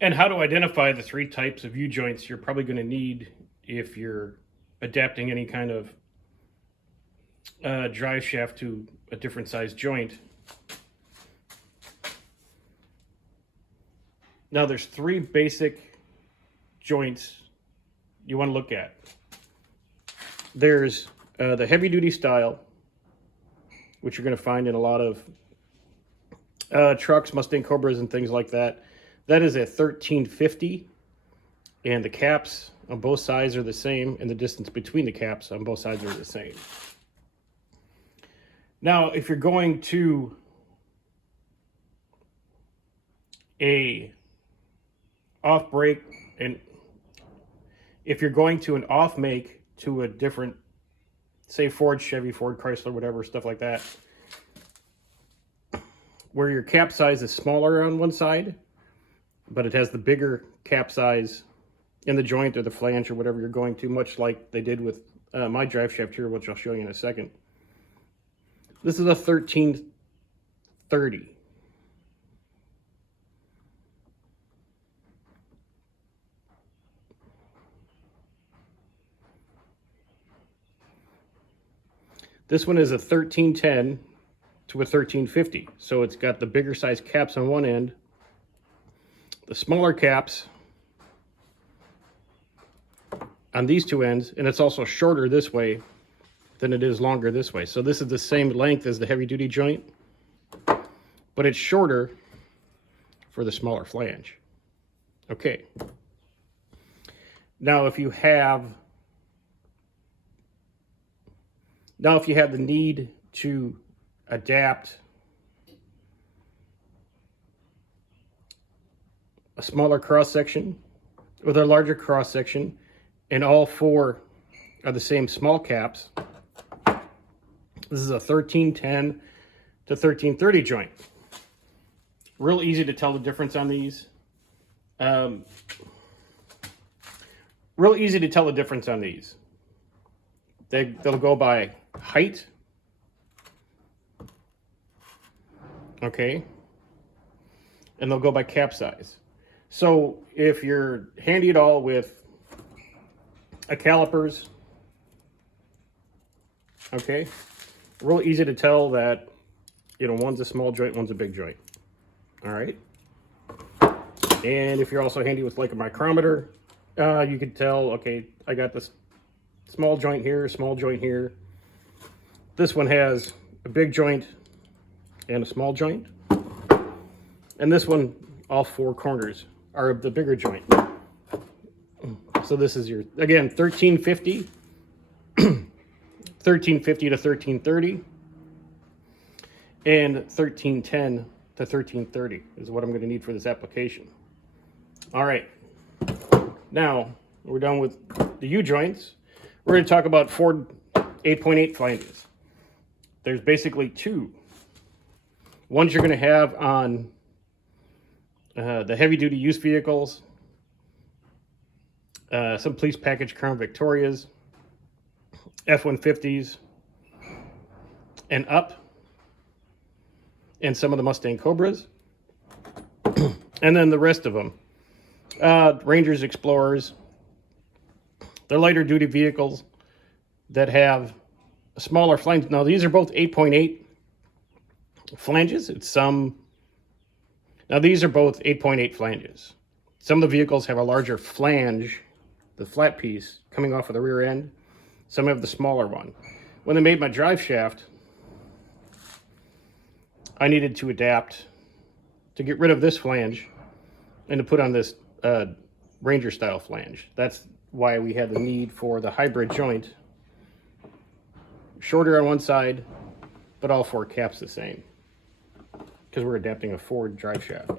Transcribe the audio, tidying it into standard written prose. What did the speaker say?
And how to identify the three types of U-joints you're probably going to need if you're adapting any kind of drive shaft to a different size joint. Now there's three basic joints you want to look at. There's the heavy duty style, which you're going to find in a lot of trucks, Mustang Cobras and things like that. That is a 1350, and the caps on both sides are the same, and the distance between the caps on both sides are the same. Now, if you're going to a off brake, and if you're going to an off make to a different, say Ford, Chevy, Ford, Chrysler, whatever, stuff like that, where your cap size is smaller on one side, but it has the bigger cap size in the joint or the flange or whatever you're going to, much like they did with my drive shaft here, which I'll show you in a second. This is a 1330. This one is a 1310 to a 1350. So it's got the bigger size caps on one end, the smaller caps on these two ends, and it's also shorter this way than it is longer this way. So this is the same length as the heavy duty joint, but it's shorter for the smaller flange. Okay. Now if you have the need to adapt a smaller cross section with a larger cross section, and all four are the same small caps, this is a 1310 to 1330 joint. Real easy to tell the difference on these. Real easy to tell the difference on these. They'll go by height. Okay. And they'll go by cap size. So if you're handy at all with a calipers, okay, real easy to tell that, you know, one's a small joint, one's a big joint. All right. And if you're also handy with like a micrometer, you can tell, okay, I got this small joint here, small joint here. This one has a big joint and a small joint. And this one, all four corners are the bigger joint. So this is your, again, 1350, 1350 to 1330, and 1310 to 1330 is what I'm going to need for this application. All right, now we're done with the U-joints. We're going to talk about Ford 8.8 flanges. There's basically two. Ones you're going to have on the heavy-duty used vehicles, some police package Crown Victorias, F-150s, and up, and some of the Mustang Cobras, and then the rest of them. Rangers, Explorers. They're lighter duty vehicles that have a smaller flange. Now these are both 8.8 flanges. Now these are both 8.8 flanges. Some of the vehicles have a larger flange, the flat piece coming off of the rear end. Some have the smaller one. When they made my drive shaft, I needed to adapt to get rid of this flange and to put on this Ranger style flange. That's why we had the need for the hybrid joint. Shorter on one side, but all four caps the same, because we're adapting a Ford drive shaft.